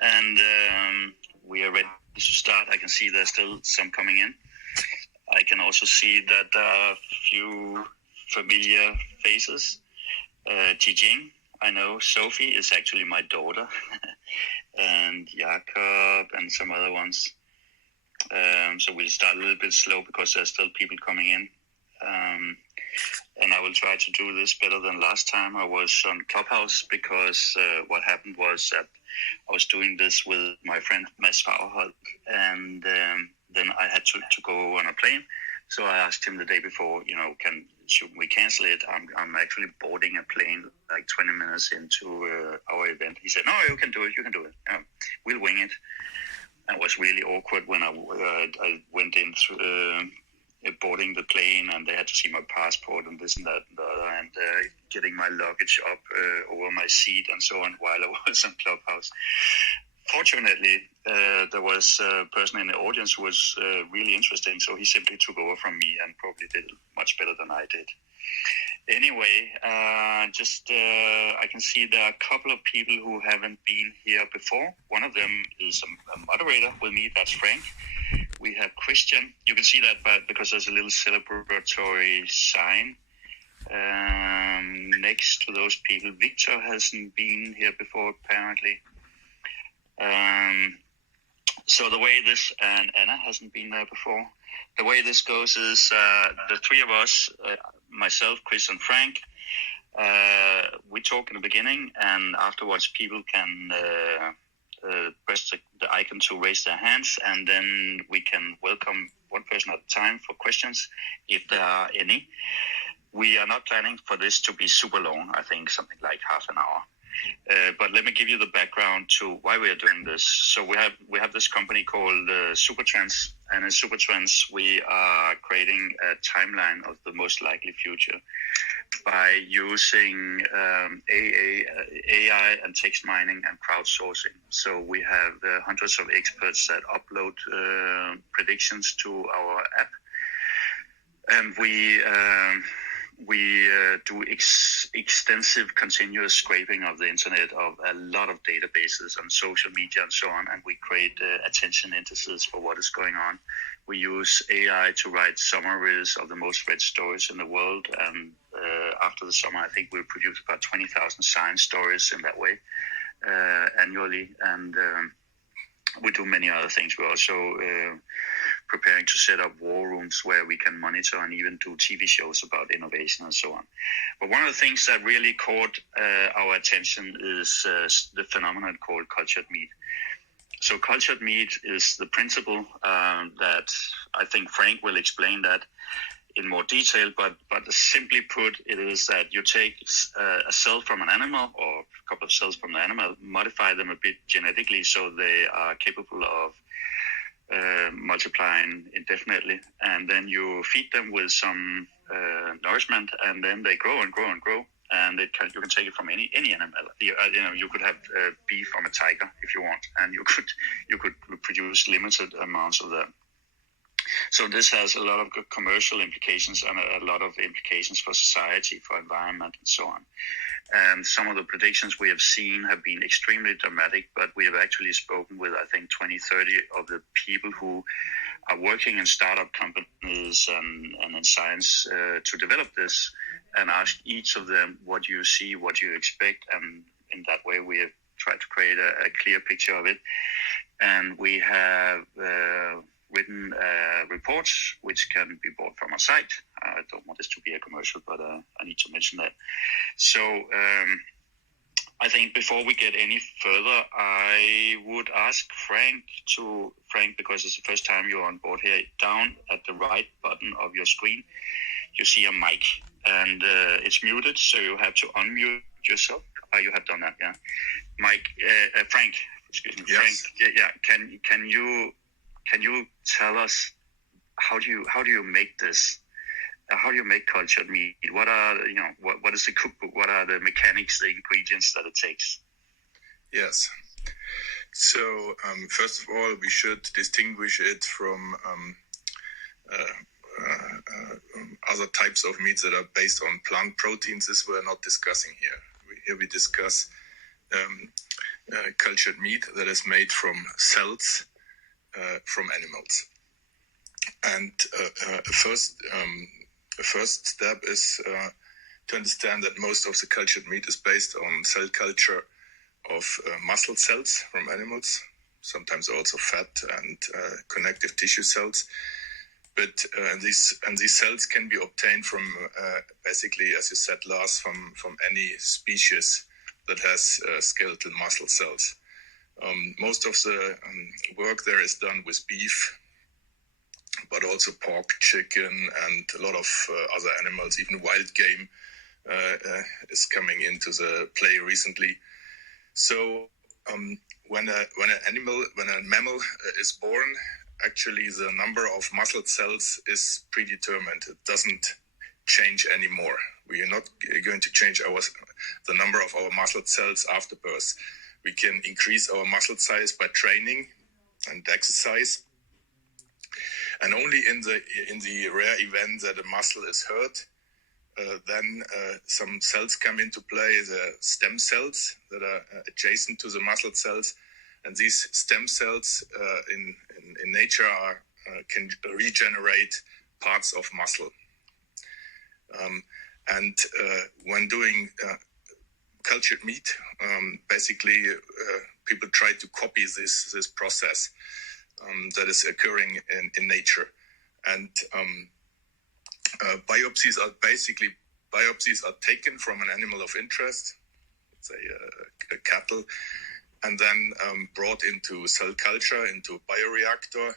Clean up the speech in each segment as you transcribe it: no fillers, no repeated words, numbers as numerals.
and we are ready to start. I can see there's still some coming in. I can also see that there are a few familiar faces. Jijing, I know. Sophie is actually my daughter, and Jakob and some other ones. So we'll start a little bit slow because there's still people coming in. And I will try to do this better than last time I was on Clubhouse, because what happened was that I was doing this with my friend Mads Fagerholt, and then I had to go on a plane. So I asked him the day before, should we cancel it? I'm actually boarding a plane like 20 minutes into our event. He said, no, you can do it. We'll wing it. It was really awkward when I went in through boarding the plane, and they had to see my passport and this and that and the other, and getting my luggage up over my seat and so on while I was on Clubhouse. Fortunately, there was a person in the audience who was really interesting, so he simply took over from me and probably did much better than I did. Anyway, I can see there are a couple of people who haven't been here before. One of them is a moderator with me, that's Frank. We have Christian. You can see that because there's a little celebratory sign next to those people. Victor hasn't been here before, apparently. So the way this, and Anna hasn't been there before. The way this goes is the three of us, myself, Chris, and Frank, we talk in the beginning, and afterwards people can press the icon to raise their hands, and then we can welcome one person at a time for questions, if there are any. We are not planning for this to be super long, I think something like half an hour. But let me give you the background to why we are doing this. So we have this company called Supertrends, and in Supertrends we are creating a timeline of the most likely future by using AI and text mining and crowdsourcing. So we have hundreds of experts that upload predictions to our app, and we do extensive continuous scraping of the internet of a lot of databases on social media and so on, and we create attention indices for what is going on. We use AI to write summaries of the most read stories in the world, and after the summer I think we'll produce about 20,000 science stories in that way annually, and we do many other things. We're also preparing to set up war rooms where we can monitor and even do TV shows about innovation and so on. But one of the things that really caught our attention is the phenomenon called cultured meat. So cultured meat is the principle that I think Frank will explain that in more detail, but simply put, it is that you take a cell from an animal or a couple of cells from the animal, modify them a bit genetically so they are capable of multiplying indefinitely, and then you feed them with some nourishment, and then they grow and grow and grow, and you can take it from any animal. You could have beef from a tiger if you want, and you could produce limited amounts of that. So this has a lot of good commercial implications and a lot of implications for society, for environment, and so on. And some of the predictions we have seen have been extremely dramatic, but we have actually spoken with, I think, 20, 30 of the people who are working in startup companies and in science to develop this, and asked each of them, what do you see, what do you expect? And in that way, we have tried to create a clear picture of it. And we have written reports which can be bought from our site. I don't want this to be a commercial, but I need to mention that. So I think before we get any further, I would ask Frank, because it's the first time you're on board here, down at the right button of your screen, you see a mic, and it's muted, so you have to unmute yourself. You have done that, yeah. Frank, excuse me. Yes. Frank, yeah. Can you tell us how do you make this? How do you make cultured meat? What are what is the cookbook? What are the mechanics, the ingredients that it takes? Yes. So first of all, we should distinguish it from other types of meats that are based on plant proteins. This we're not discussing here. Here we discuss cultured meat that is made from cells from animals. And the first step is to understand that most of the cultured meat is based on cell culture of muscle cells from animals, sometimes also fat and connective tissue cells. But these cells can be obtained from basically, as you said, Lars, from any species that has skeletal muscle cells. Most of the work there is done with beef, but also pork, chicken, and a lot of other animals, even wild game is coming into the play recently. So when a mammal is born, actually the number of muscle cells is predetermined. It doesn't change anymore. We are not going to change the number of our muscle cells after birth. We can increase our muscle size by training and exercise. And only in the rare event that a muscle is hurt, then some cells come into play, the stem cells that are adjacent to the muscle cells. And these stem cells in nature can regenerate parts of muscle. And when doing cultured meat, basically people try to copy this process that is occurring in nature. And biopsies are taken from an animal of interest, say a cattle, and then brought into cell culture, into a bioreactor.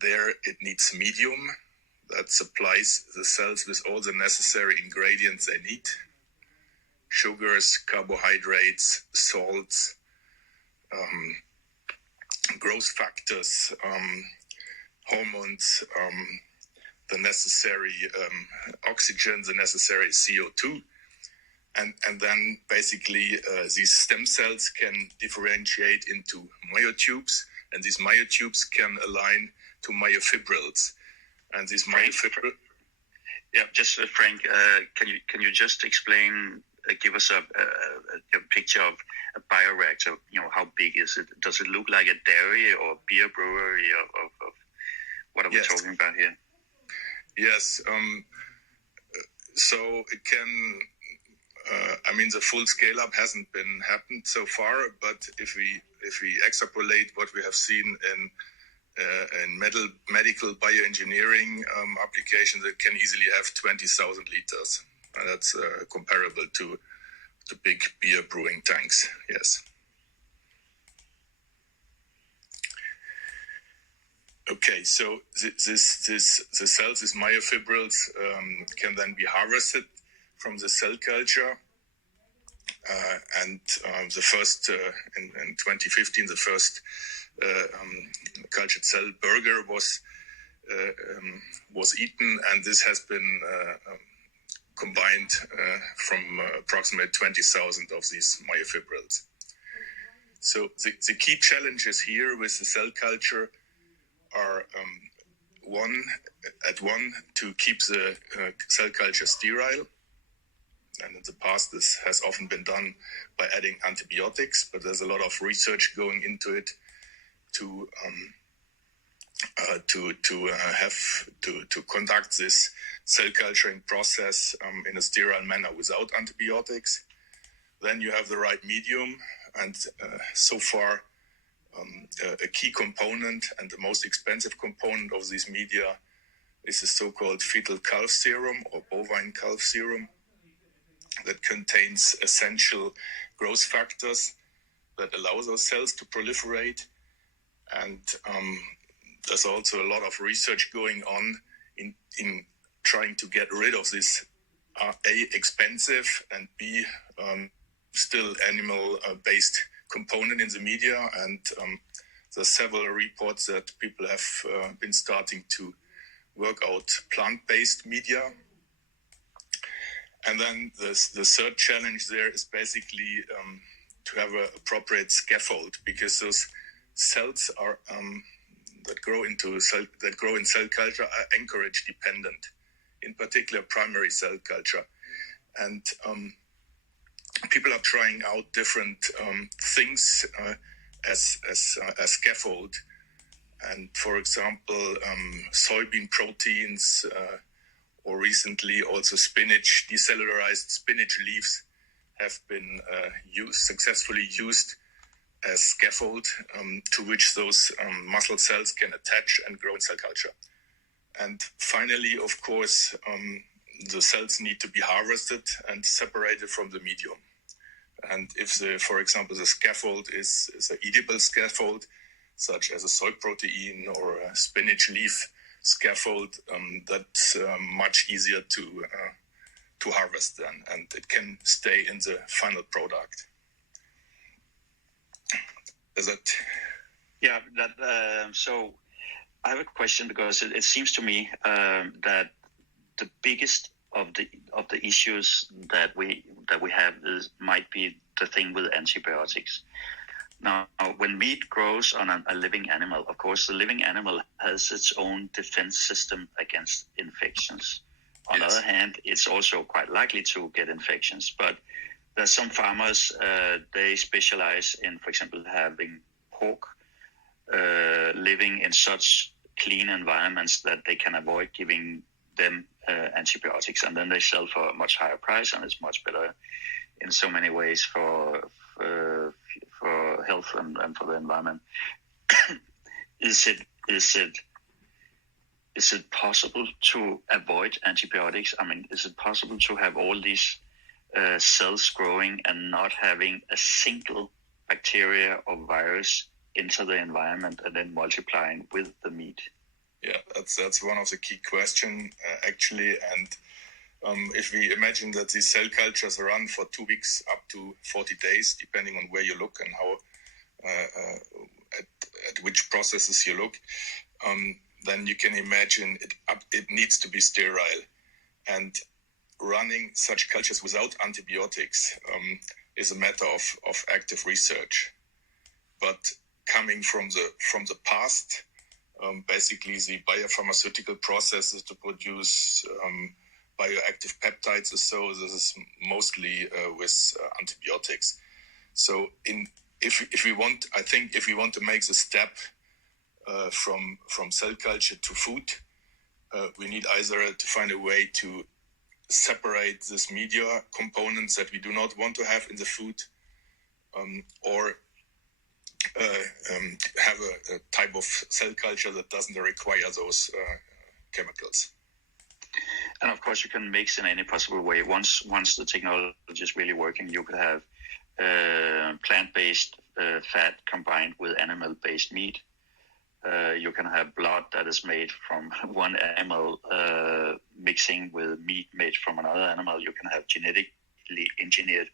There it needs medium that supplies the cells with all the necessary ingredients they need: sugars, carbohydrates, salts, growth factors, hormones, the necessary oxygen, the necessary CO2. And then basically these stem cells can differentiate into myotubes, and these myotubes can align to myofibrils. And these myofibrils... Yeah, just Frank, can you just explain, give us a picture of a bioreactor? You know, how big is it? Does it look like a dairy or beer brewery? Of what are we talking about here? Yes. So it can... the full scale up hasn't happened so far, but if we extrapolate what we have seen in medical bioengineering applications, it can easily have 20,000 liters. And that's comparable to the big beer brewing tanks. Yes. Okay, so the cells, these myofibrils, can then be harvested from the cell culture. And the first, in 2015, the first cultured cell burger was eaten, and this has been combined from approximately 20,000 of these myofibrils. So the key challenges here with the cell culture are one, to keep the cell culture sterile. And in the past, this has often been done by adding antibiotics, but there's a lot of research going into it to conduct this cell culturing process in a sterile manner without antibiotics. Then you have the right medium, and so far a key component and the most expensive component of this media is the so-called fetal calf serum or bovine calf serum, that contains essential growth factors that allow those cells to proliferate. And there's also a lot of research going on in trying to get rid of this A, expensive, and B, still animal-based component in the media. And there's several reports that people have been starting to work out plant-based media. And then the third challenge there is basically to have an appropriate scaffold, because those cells are that grow in cell culture are anchorage dependent, in particular primary cell culture. And people are trying out different things as scaffold. And for example, soybean proteins, or recently also spinach, decellularized spinach leaves have been successfully used as scaffold to which those muscle cells can attach and grow in cell culture. And finally, of course, the cells need to be harvested and separated from the medium. And if, for example, the scaffold is an edible scaffold, such as a soy protein or a spinach leaf scaffold, that's much easier to harvest then, and it can stay in the final product. Is that? Yeah. So I have a question, because it seems to me that the biggest of the issues that we have might be the thing with antibiotics. Now, when meat grows on a living animal, of course, the living animal has its own defense system against infections. On the other hand, it's also quite likely to get infections. But there's some farmers, they specialize in, for example, having pork living in such clean environments that they can avoid giving them antibiotics, and then they sell for a much higher price, and it's much better in so many ways for health and for the environment. Is it possible to avoid antibiotics? I mean, is it possible to have all these cells growing and not having a single bacteria or virus into the environment and then multiplying with the meat? Yeah, that's one of the key questions, actually. And if we imagine that these cell cultures run for 2 weeks up to 40 days, depending on where you look and how at which processes you look, then you can imagine it needs to be sterile. And running such cultures without antibiotics is a matter of active research. But coming from the past, basically the biopharmaceutical processes to produce bioactive peptides, so this is mostly with antibiotics. So if we want to make the step from cell culture to food, we need either to find a way to separate this media components that we do not want to have in the food, or have a type of cell culture that doesn't require those chemicals. And of course, you can mix in any possible way. Once the technology is really working, you could have plant-based fat combined with animal-based meat. You can have blood that is made from one animal mixing with meat made from another animal. You can have genetically engineered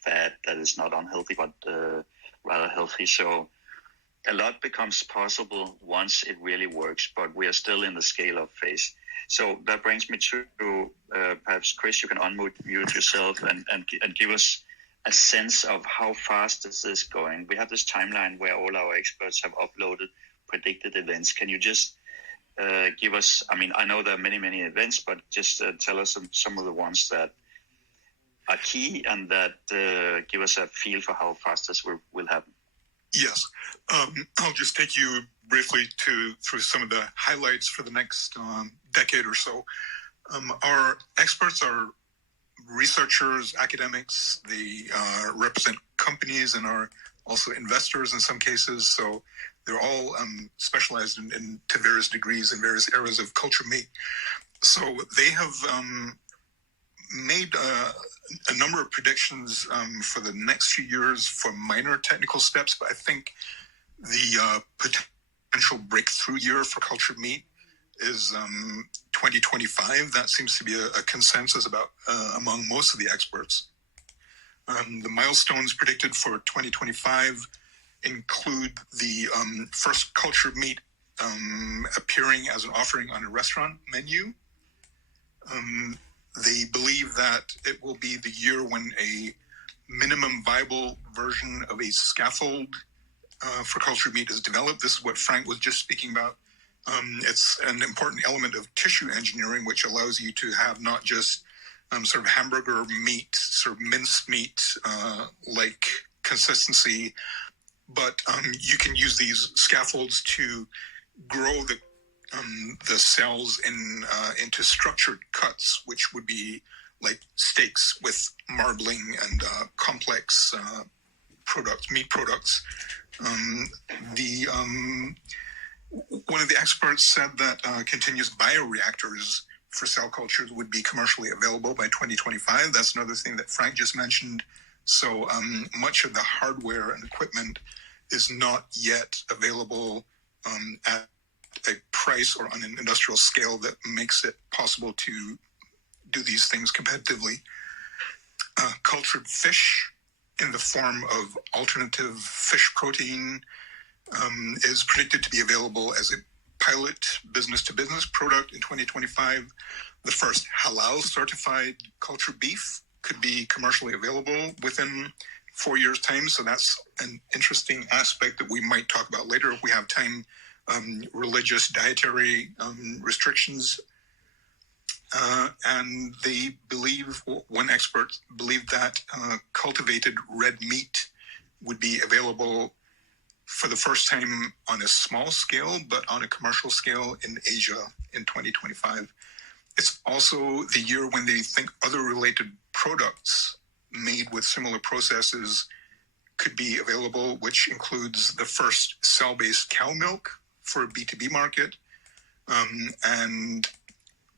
fat that is not unhealthy, but rather healthy. So a lot becomes possible once it really works, but we are still in the scale-up phase. So that brings me to perhaps, Chris, you can unmute yourself and give us a sense of how fast is this going. We have this timeline where all our experts have uploaded predicted events. Can you just give us, I mean, I know there are many events, but just tell us some of the ones that are key and that give us a feel for how fast this will happen. Yes. I'll just take you briefly through some of the highlights for the next decade or so. Our experts are researchers, academics. They represent companies and are also investors in some cases. So they're all specialized in to various degrees in various areas of culture meat. So they have made a number of predictions for the next few years for minor technical steps, but I think the potential breakthrough year for cultured meat is 2025. That seems to be a consensus about among most of the experts. The milestones predicted for 2025 include the first cultured meat appearing as an offering on a restaurant menu. They believe that it will be the year when a minimum viable version of a scaffold for cultured meat is developed. This is what Frank was just speaking about. It's an important element of tissue engineering, which allows you to have not just sort of hamburger meat, sort of minced meat like consistency, but you can use these scaffolds to grow the cells into structured cuts, which would be like steaks with marbling and complex meat products. One of the experts said that continuous bioreactors for cell cultures would be commercially available by 2025. That's another thing that Frank just mentioned. So much of the hardware and equipment is not yet available at a price or on an industrial scale that makes it possible to do these things competitively. Cultured fish in the form of alternative fish protein is predicted to be available as a pilot business-to-business product in 2025. The first halal certified cultured beef could be commercially available within 4 years' time. So that's an interesting aspect that we might talk about later if we have time. Religious dietary restrictions. And they believe, one expert believed that cultivated red meat would be available for the first time on a small scale, but on a commercial scale in Asia in 2025. It's also the year when they think other related products made with similar processes could be available, which includes the first cell-based cow milk for a B2B market, and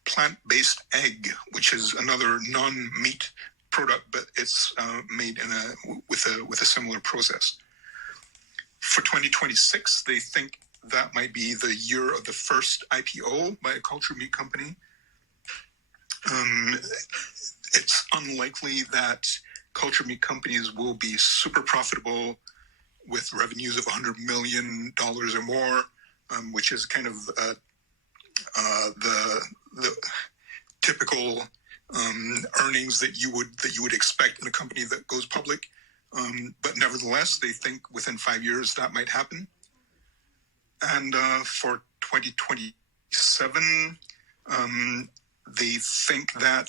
plant-based egg, which is another non-meat product, but it's made with a similar process. For 2026, they think that might be the year of the first IPO by a cultured meat company. It's unlikely that cultured meat companies will be super profitable with revenues of $100 million or more, which is kind of the typical earnings that you would expect in a company that goes public. But nevertheless, they think within 5 years that might happen. And for 2027, they think that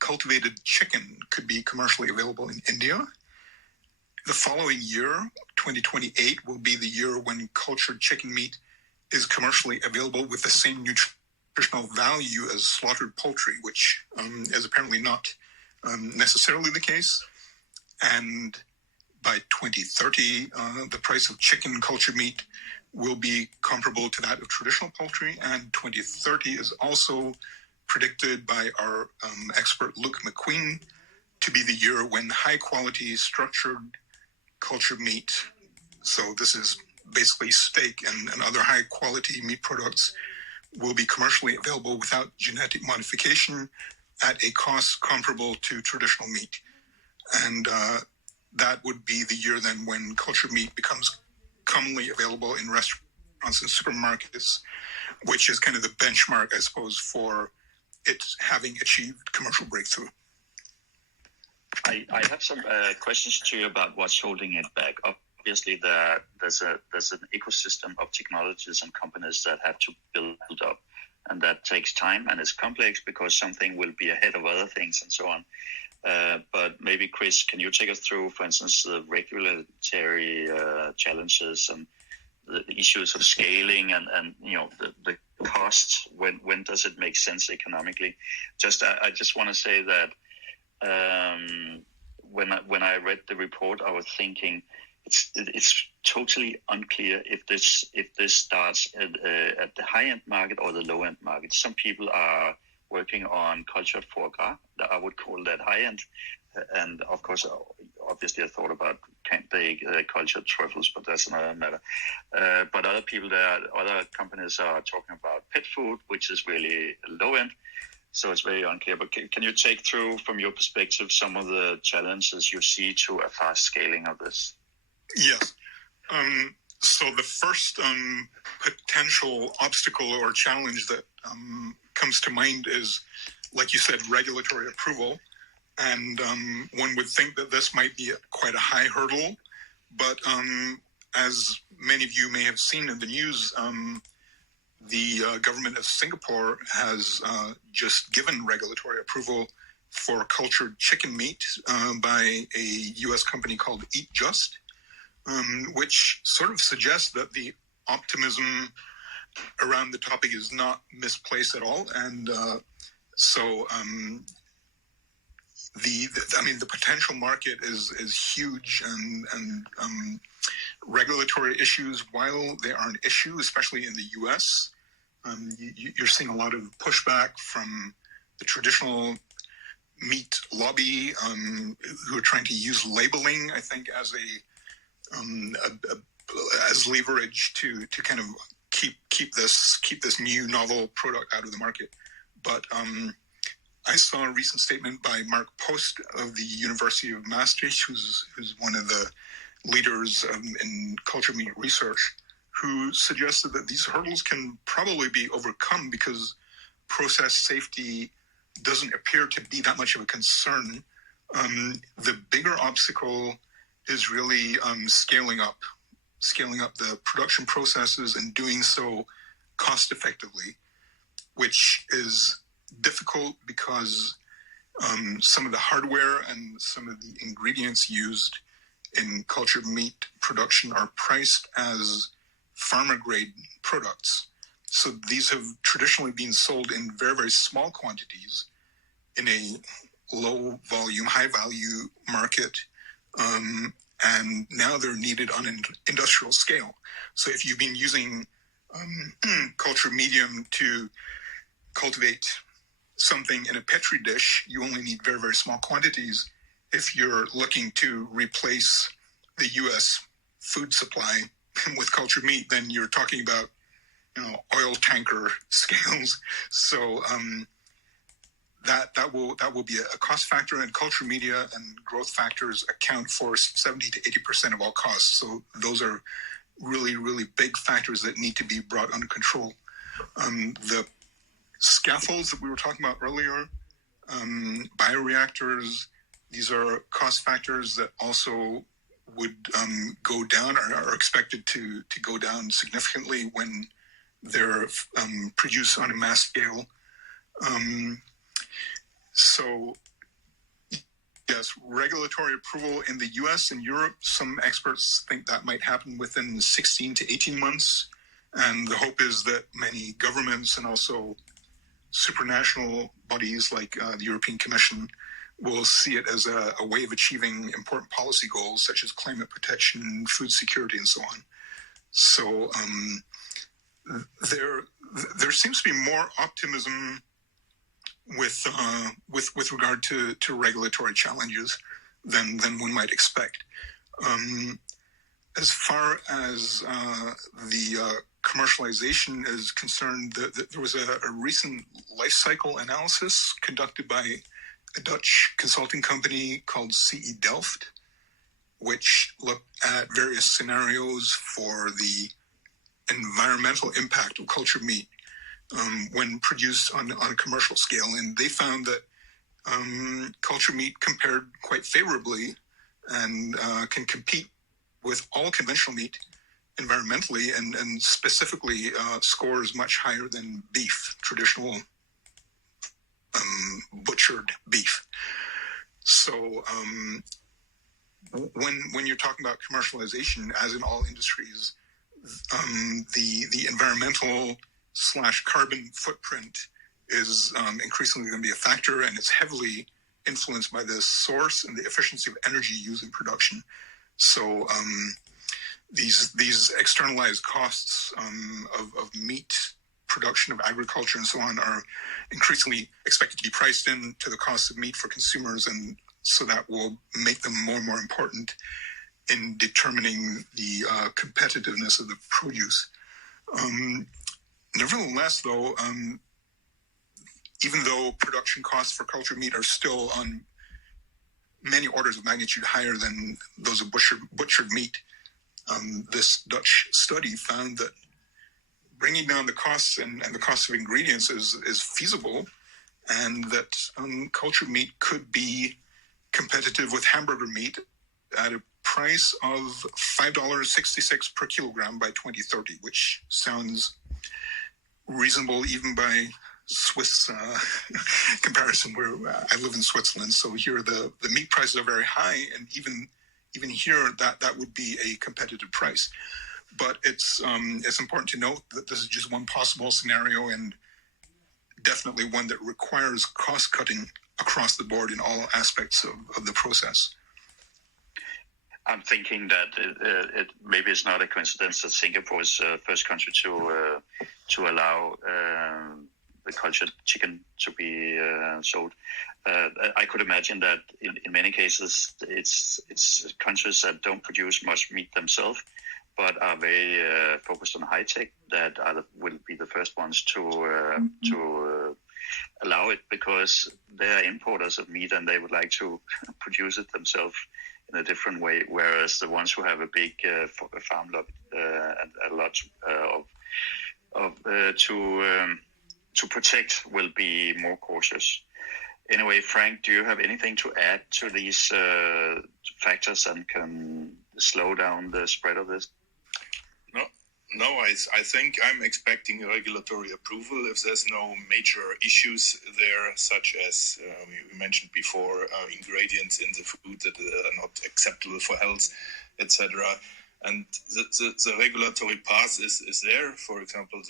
cultivated chicken could be commercially available in India. The following year, 2028, will be the year when cultured chicken meat is commercially available with the same nutritional value as slaughtered poultry, which is apparently not necessarily the case. And by 2030, the price of chicken cultured meat will be comparable to that of traditional poultry. And 2030 is also predicted by our expert Luke McQueen to be the year when high quality structured cultured meat, so this is basically steak and other high quality meat products, will be commercially available without genetic modification at a cost comparable to traditional meat. And that would be the year then when cultured meat becomes commonly available in restaurants and supermarkets, which is kind of the benchmark, I suppose, for it having achieved commercial breakthrough. I have some questions to you about what's holding it back. Obviously, there's an ecosystem of technologies and companies that have to build up, and that takes time and is complex because something will be ahead of other things and so on. But maybe, Chris, can you take us through, for instance, the regulatory challenges and the issues of scaling and the costs? When does it make sense economically? I just want to say that when I read the report, I was thinking it's totally unclear if this starts at the high end market or the low end market. Some people are working on cultured foie gras. I would call that high end, and of course, obviously, I thought about cultured truffles, but that's another matter. But other companies are talking about pet food, which is really low end. So it's very unclear. But can you take through, from your perspective, some of the challenges you see to a fast scaling of this? Yes. So the first potential obstacle or challenge that comes to mind is, like you said, regulatory approval. And one would think that this might be quite a high hurdle. But as many of you may have seen in the news, the government of Singapore has just given regulatory approval for cultured chicken meat by a U.S. company called Eat Just, which sort of suggests that the optimism around the topic is not misplaced at all. And the potential market is huge, and regulatory issues, while they are an issue, especially in the U.S., you're seeing a lot of pushback from the traditional meat lobby, who are trying to use labeling, I think, as as leverage to kind of keep this new novel product out of the market. But I saw a recent statement by Mark Post of the University of Maastricht, who's one of the leaders in cultured meat research, who suggested that these hurdles can probably be overcome because process safety doesn't appear to be that much of a concern. The bigger obstacle is really scaling up the production processes and doing so cost effectively, which is difficult because some of the hardware and some of the ingredients used in cultured meat production are priced as farmer grade products. So these have traditionally been sold in very, very small quantities in a low volume, high value market. And now they're needed on an industrial scale. So if you've been using cultured medium to cultivate something in a petri dish, you only need very, very small quantities. If you're looking to replace the U.S. food supply with cultured meat, then you're talking about, oil tanker scales. So that will be a cost factor, and culture media and growth factors account for 70 to 80% of all costs. So those are really, really big factors that need to be brought under control. The scaffolds that we were talking about earlier, bioreactors, these are cost factors that also would go down, or are expected to go down significantly when they're produced on a mass scale. So, yes, regulatory approval in the US and Europe, some experts think that might happen within 16 to 18 months. And the hope is that many governments and also supranational bodies like the European Commission will see it as a way of achieving important policy goals such as climate protection, food security, and so on. So there seems to be more optimism with regard to regulatory challenges than one might expect. As far as the commercialization is concerned, there was a recent life cycle analysis conducted by a Dutch consulting company called CE Delft, which looked at various scenarios for the environmental impact of cultured meat when produced on a commercial scale. And they found that cultured meat compared quite favorably and can compete with all conventional meat environmentally, and specifically scores much higher than beef, traditional butchered beef. So when you're talking about commercialization, as in all industries, the environmental / carbon footprint is increasingly going to be a factor, and it's heavily influenced by the source and the efficiency of energy used in production. So these externalized costs of meat production, of agriculture, and so on are increasingly expected to be priced into the cost of meat for consumers, and so that will make them more and more important in determining the competitiveness of the produce. Nevertheless, though, even though production costs for cultured meat are still on many orders of magnitude higher than those of butchered meat, this Dutch study found that bringing down the costs and the cost of ingredients is feasible, and that cultured meat could be competitive with hamburger meat at a price of $5.66 per kilogram by 2030, which sounds reasonable even by Swiss comparison, where I live in Switzerland. So here the meat prices are very high, and even here that would be a competitive price. But it's important to note that this is just one possible scenario, and definitely one that requires cost cutting across the board in all aspects of the process. I'm thinking that it maybe it's not a coincidence that Singapore is the first country to allow the cultured chicken to be sold. I could imagine that in many cases it's countries that don't produce much meat themselves, but are very focused on high tech that will be the first ones to allow it, because they are importers of meat and they would like to produce it themselves in a different way, whereas the ones who have a big farm lobby and a lot to protect will be more cautious. Anyway, Frank, do you have anything to add to these factors and can slow down the spread of this? No, I think I'm expecting regulatory approval if there's no major issues there, such as we mentioned before, ingredients in the food that are not acceptable for health, etc. And the regulatory path is there. For example,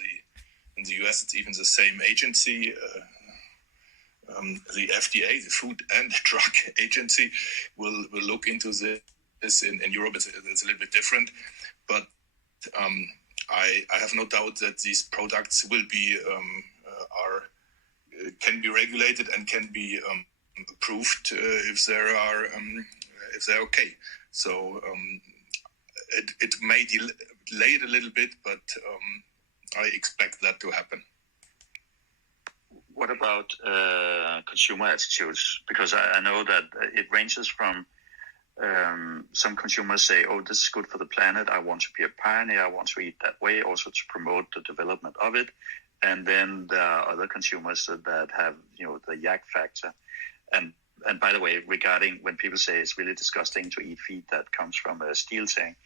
in the US, it's even the same agency. The FDA, the Food and Drug Agency, will look into this. In Europe, it's a little bit different, but I have no doubt that these products will be can be regulated and can be approved if they're okay. So it may delay it a little bit, but I expect that to happen. What about consumer attitudes? Because I know that it ranges from some consumers say, oh, this is good for the planet. I want to be a pioneer. I want to eat that way, also to promote the development of it. And then there are other consumers that have, the yak factor. And by the way, regarding when people say it's really disgusting to eat feed that comes from a steel tank,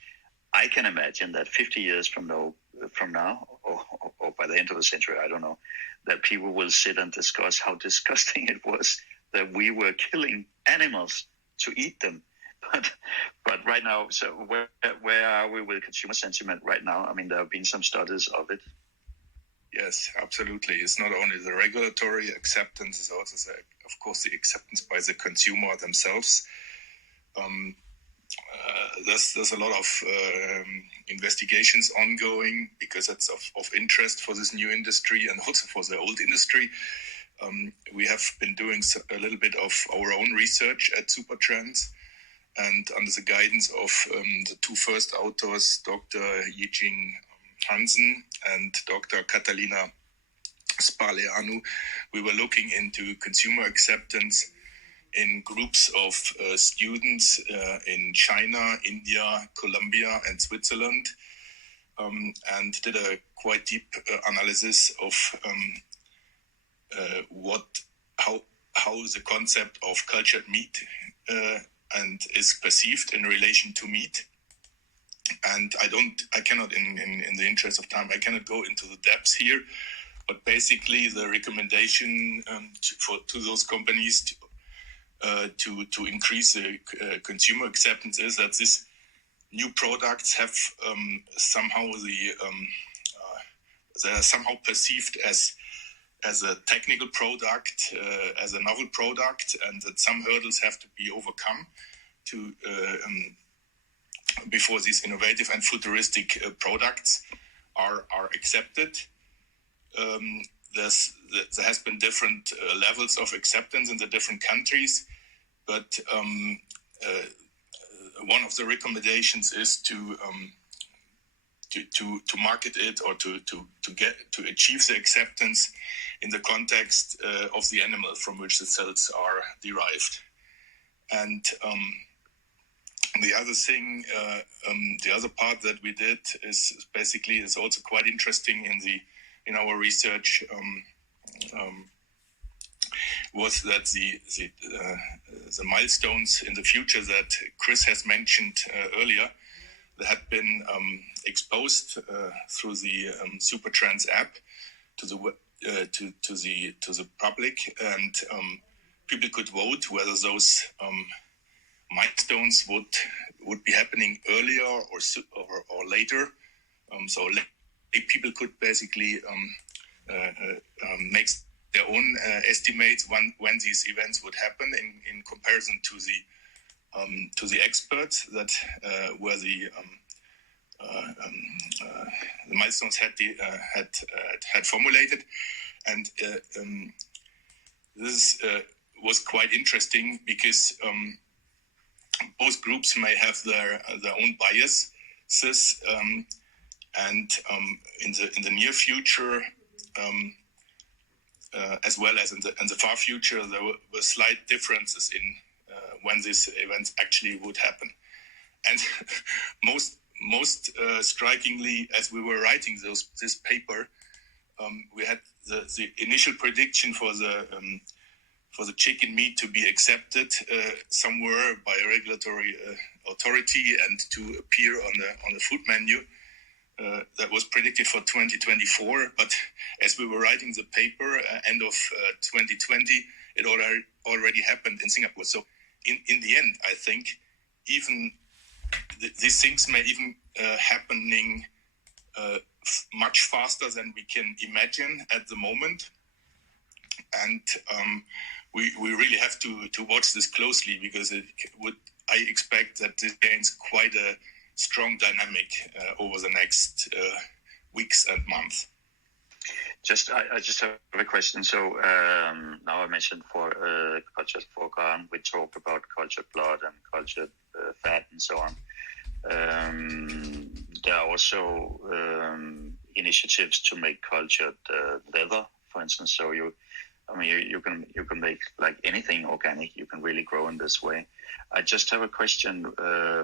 I can imagine that 50 years from now, or by the end of the century, I don't know, that people will sit and discuss how disgusting it was that we were killing animals to eat them. But right now, so where are we with consumer sentiment right now? I mean, there have been some studies of it. Yes, absolutely. It's not only the regulatory acceptance, it's also, of course, the acceptance by the consumer themselves. There's a lot of investigations ongoing because it's of interest for this new industry and also for the old industry. We have been doing a little bit of our own research at Supertrends, and under the guidance of the two first authors, Dr. Yijing Hansen and Dr. Catalina Spaleanu, we were looking into consumer acceptance in groups of students in China, India, Colombia, and Switzerland, and did a quite deep analysis of how the concept of cultured meat and is perceived in relation to meat. And I cannot, in the interest of time, I cannot go into the depths here, but basically the recommendation to those companies to increase the consumer acceptance is that these new products have they are somehow perceived as a technical product, as a novel product, and that some hurdles have to be overcome before these innovative and futuristic products are accepted. There has been different levels of acceptance in the different countries, but one of the recommendations is to market it or to achieve the acceptance in the context of the animal from which the cells are derived. And the other thing, the other part that we did is basically is also quite interesting in our research, was that the milestones in the future that Chris has mentioned earlier, that had been exposed through the Supertrends app to the the public, and people could vote whether those milestones would be happening earlier or later. So people could basically make their own estimates when these events would happen in comparison to the experts that were the milestones had formulated, and this was quite interesting because both groups may have their own biases, and in the near future, as well as in the far future, there were slight differences in when these events actually would happen. And most strikingly, as we were writing this paper, we had the initial prediction for the chicken meat to be accepted somewhere by a regulatory authority and to appear on the food menu. That was predicted for 2024, but as we were writing the paper, end of 2020, it already happened in Singapore. So in the end, I think even these things may even happening much faster than we can imagine at the moment, and we really have to watch this closely, because I expect that this gains quite a strong dynamic over the next weeks and months. I just have a question. So now I mentioned for cultured foie gras, we talk about cultured blood and cultured fat and so on. There are also initiatives to make cultured leather, for instance. So you can make like anything organic. You can really grow in this way. I just have a question,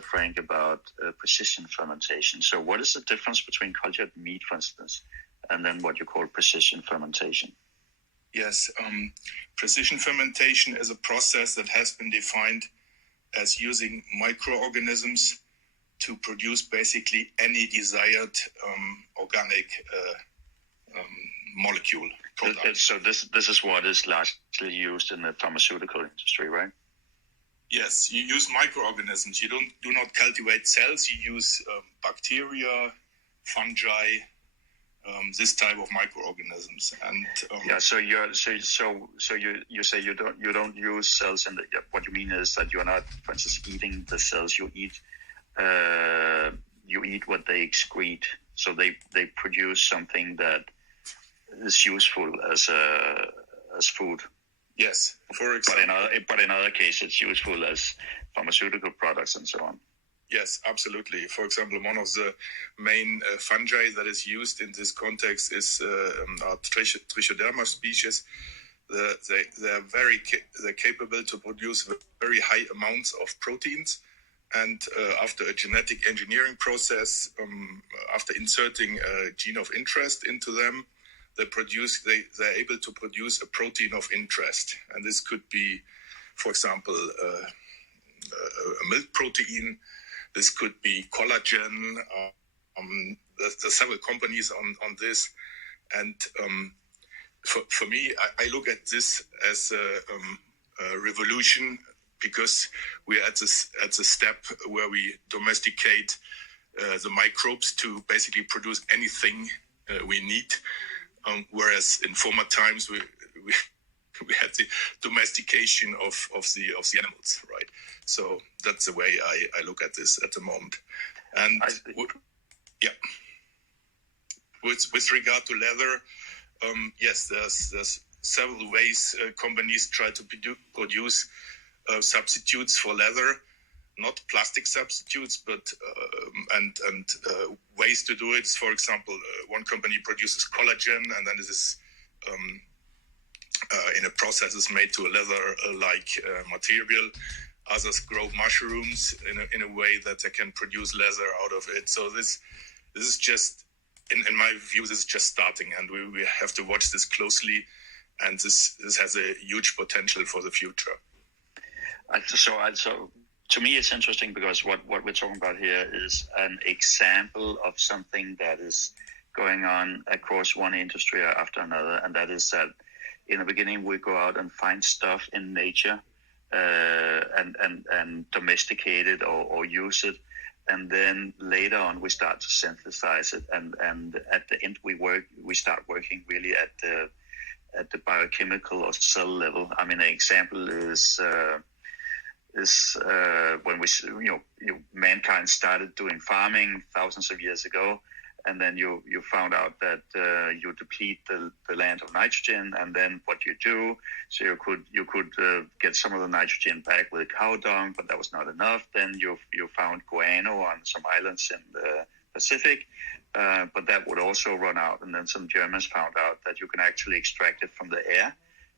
Frank, about precision fermentation. So what is the difference between cultured meat, for instance, and then what you call precision fermentation? Yes, precision fermentation is a process that has been defined as using microorganisms to produce basically any desired organic molecule product. So this is what is largely used in the pharmaceutical industry, right? Yes, you use microorganisms. You do not cultivate cells. You use bacteria, fungi, this type of microorganisms. And So you say you don't use cells, and what you mean is that you're not, for instance, eating the cells. You eat what they excrete. So they produce something that is useful as food. Yes, for example. But in other cases, it's useful as pharmaceutical products and so on. Yes, absolutely. For example, one of the main fungi that is used in this context is our Trichoderma species. They're capable to produce very high amounts of proteins, and after a genetic engineering process, after inserting a gene of interest into them, they're able to produce a protein of interest, and this could be, for example, a milk protein. This could be collagen. There's several companies on this, and for me, I look at this as a revolution, because we're at the step where we domesticate the microbes to basically produce anything we need. Whereas in former times we had the domestication of the animals, right? So that's the way I look at this at the moment. And with regard to leather, yes, there's several ways companies try to produce substitutes for leather. Not plastic substitutes, but ways to do it. For example, one company produces collagen, and then this is in a process is made to a leather-like material. Others grow mushrooms in a way that they can produce leather out of it. So this is just, in my view, this is just starting, and we have to watch this closely. And this has a huge potential for the future. So to me, it's interesting because what we're talking about here is an example of something that is going on across one industry after another, and that is that in the beginning we go out and find stuff in nature and domesticate it or use it, and then later on we start to synthesize it, and at the end we start working really at the biochemical or cell level. I mean, an example is when mankind started doing farming thousands of years ago, and then you found out that you deplete the land of nitrogen, and then what you do, so you could get some of the nitrogen back with cow dung, but that was not enough. Then you found guano on some islands in the Pacific, but that would also run out. And then some Germans found out that you can actually extract it from the air,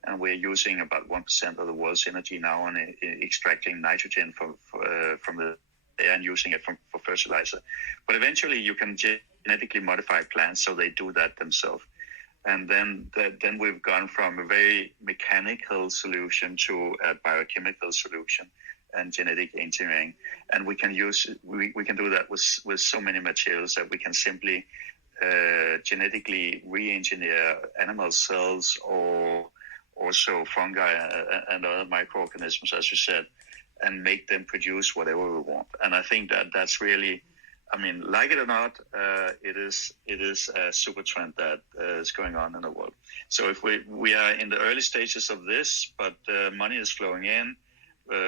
and we're using about 1% of the world's energy now on extracting nitrogen from the air and using it for fertilizer. But eventually you can genetically modify plants so they do that themselves. And then we've gone from a very mechanical solution to a biochemical solution and genetic engineering. And we can do that with so many materials that we can simply genetically re-engineer animal cells or also fungi and other microorganisms, as you said, and make them produce whatever we want. And I think that's really, I mean, like it or not, it is a super trend that is going on in the world. So if we are in the early stages of this, but money is flowing in.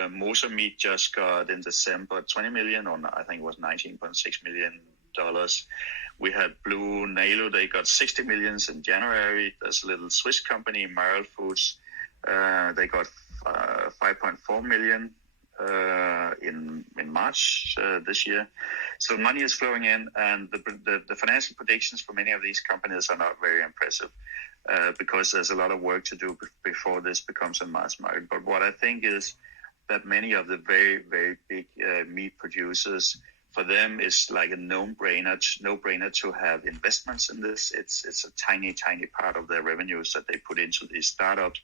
Moser Meat just got in December 20 million, or I think it was $19.6 million. We had Blue Nalo, they got 60 millions in January. There's a little Swiss company, Marel Foods, they got 5.4 million in March this year. So money is flowing in, and the financial predictions for many of these companies are not very impressive because there's a lot of work to do before this becomes a mass market. But what I think is that many of the very, very big meat producers, for them, it's like a no-brainer to have investments in this. It's a tiny part of their revenues that they put into these startups.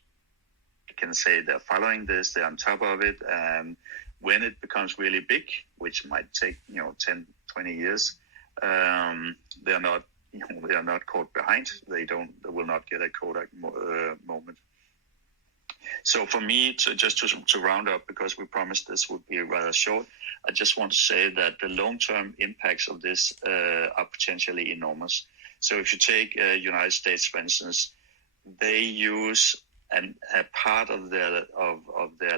You can say they're following this, they're on top of it, and when it becomes really big, which might take 10, 20 years, they are not caught behind. They will not get a Kodak moment. So for me, to round up, because we promised this would be rather short, I just want to say that the long-term impacts of this are potentially enormous. So if you take United States, for instance, they use a part of their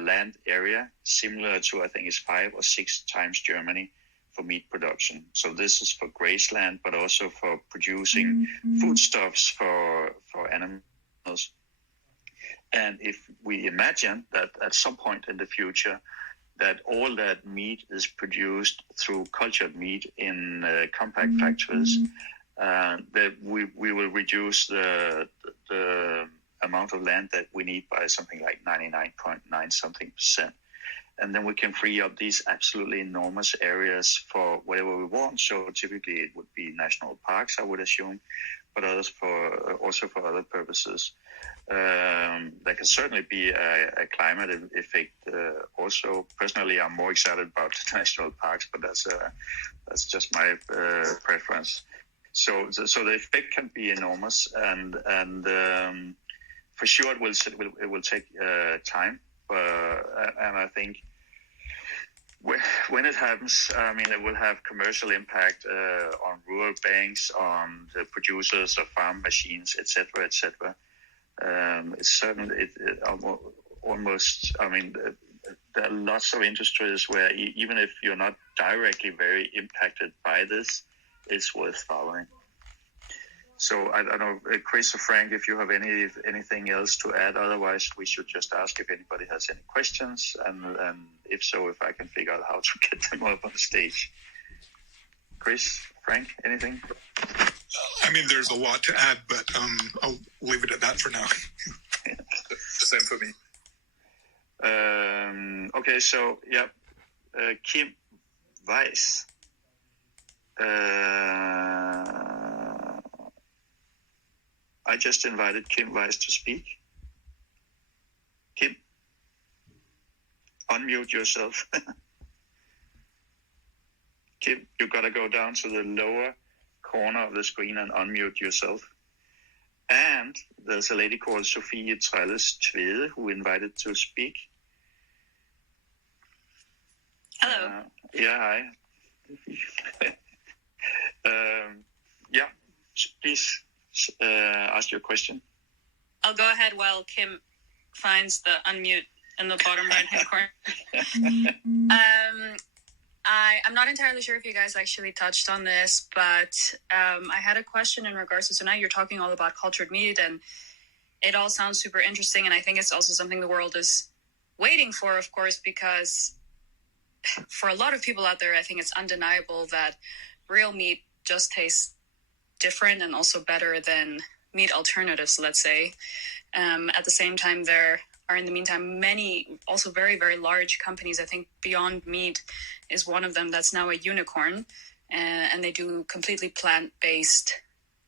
land area similar to, I think it's 5 or 6 times Germany for meat production. So this is for grazeland, but also for producing foodstuffs for animals. And if we imagine that at some point in the future that all that meat is produced through cultured meat in compact factories, that we will reduce the amount of land that we need by something like 99.9 something %. And then we can free up these absolutely enormous areas for whatever we want. So typically it would be national parks, I would assume, but others also for other purposes. There can certainly be a climate effect. Also, personally, I'm more excited about the national parks, but that's just my preference. So the effect can be enormous, and for sure it will take time. And I think when it happens, I mean, it will have commercial impact on rural banks, on the producers of farm machines, etc., etc. It's certainly almost. I mean, there are lots of industries where even if you're not directly very impacted by this, it's worth following. So I don't know, Chris or Frank, if you have anything else to add. Otherwise, we should just ask if anybody has any questions, and if so, if I can figure out how to get them up on stage. Chris, Frank, anything? I mean, there's a lot to add, but I'll leave it at that for now. Same for me. Okay, so yeah, Kim Weiss. I just invited Kim Weiss to speak. Kim, unmute yourself. Kim, you gotta go down to the lower corner of the screen and unmute yourself. And there's a lady called Lars Tvede who invited to speak. Hello. Hi. Please ask your question. I'll go ahead while Kim finds the unmute in the bottom right-hand corner. I'm not entirely sure if you guys actually touched on this, but I had a question in regards to, so now you're talking all about cultured meat, and it all sounds super interesting, and I think it's also something the world is waiting for, of course, because for a lot of people out there, I think it's undeniable that real meat just tastes different and also better than meat alternatives, let's say. At the same time, there are in the meantime many also very, very large companies. I think Beyond Meat is one of them that's now a unicorn, and they do completely plant-based,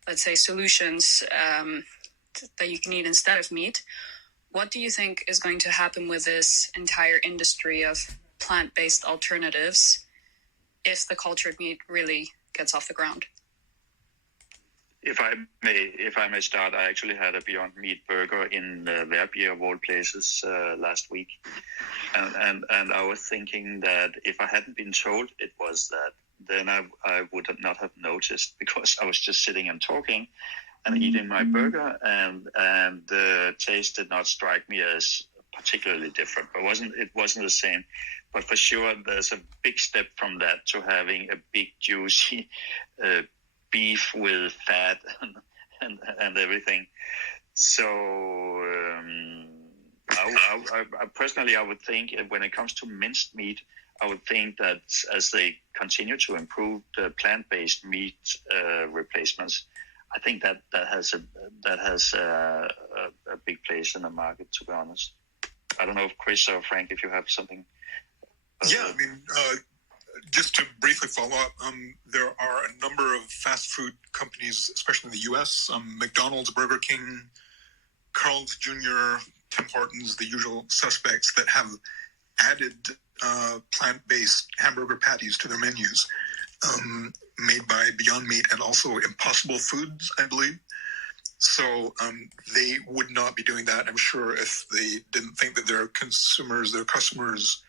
let's say, solutions that you can eat instead of meat. What do you think is going to happen with this entire industry of plant-based alternatives if the cultured meat really gets off the ground? If I may start, I actually had a Beyond Meat burger in Verbier of all places last week, and I was thinking that if I hadn't been told it was that, then I would not have noticed, because I was just sitting and talking and eating my burger, and the taste did not strike me as particularly different. But it wasn't the same. But for sure, there's a big step from that to having a big juicy beef with fat and everything. So I personally, I would think when it comes to minced meat, I would think that as they continue to improve the plant-based meat replacements, I think that has a big place in the market, to be honest. I don't know if Chris or Frank, if you have something. Just to briefly follow up, there are a number of fast food companies, especially in the U.S., McDonald's, Burger King, Carl's Jr., Tim Hortons, the usual suspects, that have added plant-based hamburger patties to their menus, made by Beyond Meat and also Impossible Foods, I believe. So they would not be doing that, I'm sure, if they didn't think that their customers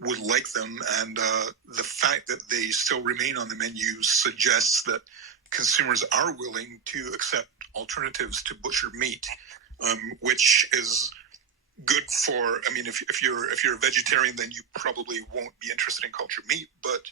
would like them. And the fact that they still remain on the menu suggests that consumers are willing to accept alternatives to butchered meat, which is good for, I mean, if you're a vegetarian, then you probably won't be interested in cultured meat, but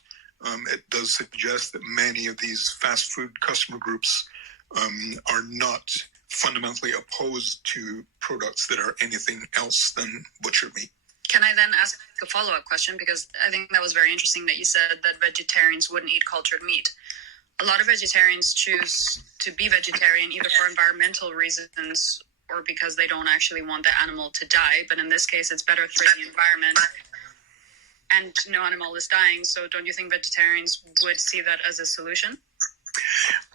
it does suggest that many of these fast food customer groups are not fundamentally opposed to products that are anything else than butchered meat. Can I then ask a follow-up question? Because I think that was very interesting that you said that vegetarians wouldn't eat cultured meat. A lot of vegetarians choose to be vegetarian either for environmental reasons or because they don't actually want the animal to die. But in this case, it's better for the environment and no animal is dying. So don't you think vegetarians would see that as a solution?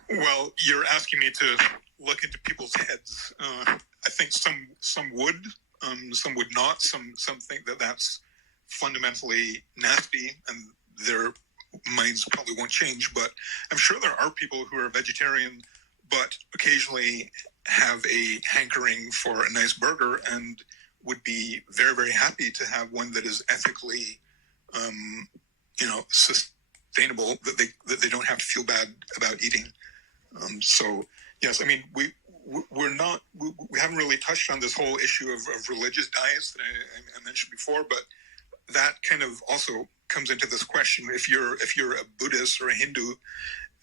Well, you're asking me to look into people's heads. I think some would. Some would not. Some think that that's fundamentally nasty, and their minds probably won't change. But I'm sure there are people who are vegetarian, but occasionally have a hankering for a nice burger and would be very, very happy to have one that is ethically, sustainable, that they don't have to feel bad about eating. So yes, I mean we haven't really touched on this whole issue of religious diets that I mentioned before, but that kind of also comes into this question. If you're a Buddhist or a Hindu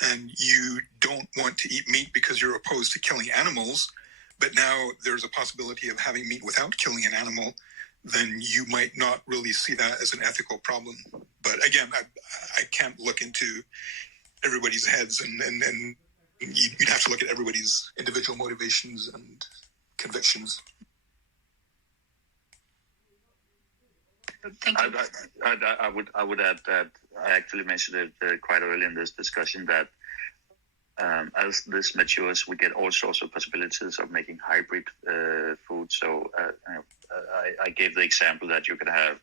and you don't want to eat meat because you're opposed to killing animals, but now there's a possibility of having meat without killing an animal, then you might not really see that as an ethical problem. But again, I can't look into everybody's heads, and you'd have to look at everybody's individual motivations and convictions. Thank you. I would add that I actually mentioned it quite early in this discussion that as this matures, we get all sorts of possibilities of making hybrid food. So I gave the example that you can have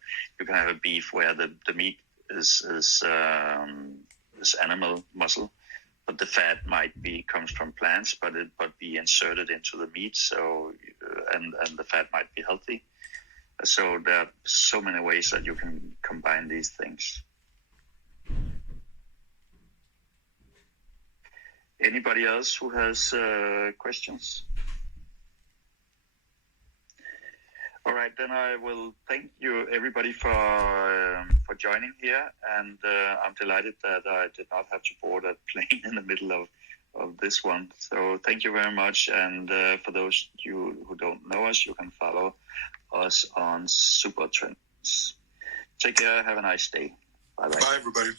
a beef where the meat is animal muscle, but the fat comes from plants, but be inserted into the meat. So and the fat might be healthy. So there are so many ways that you can combine these things. Anybody else who has questions? All right, then I will thank you everybody for joining here, and I'm delighted that I did not have to board a plane in the middle of this one. So thank you very much, and for those of you who don't know us, you can follow us on Supertrends. Take care, have a nice day. Bye-bye. Bye, everybody.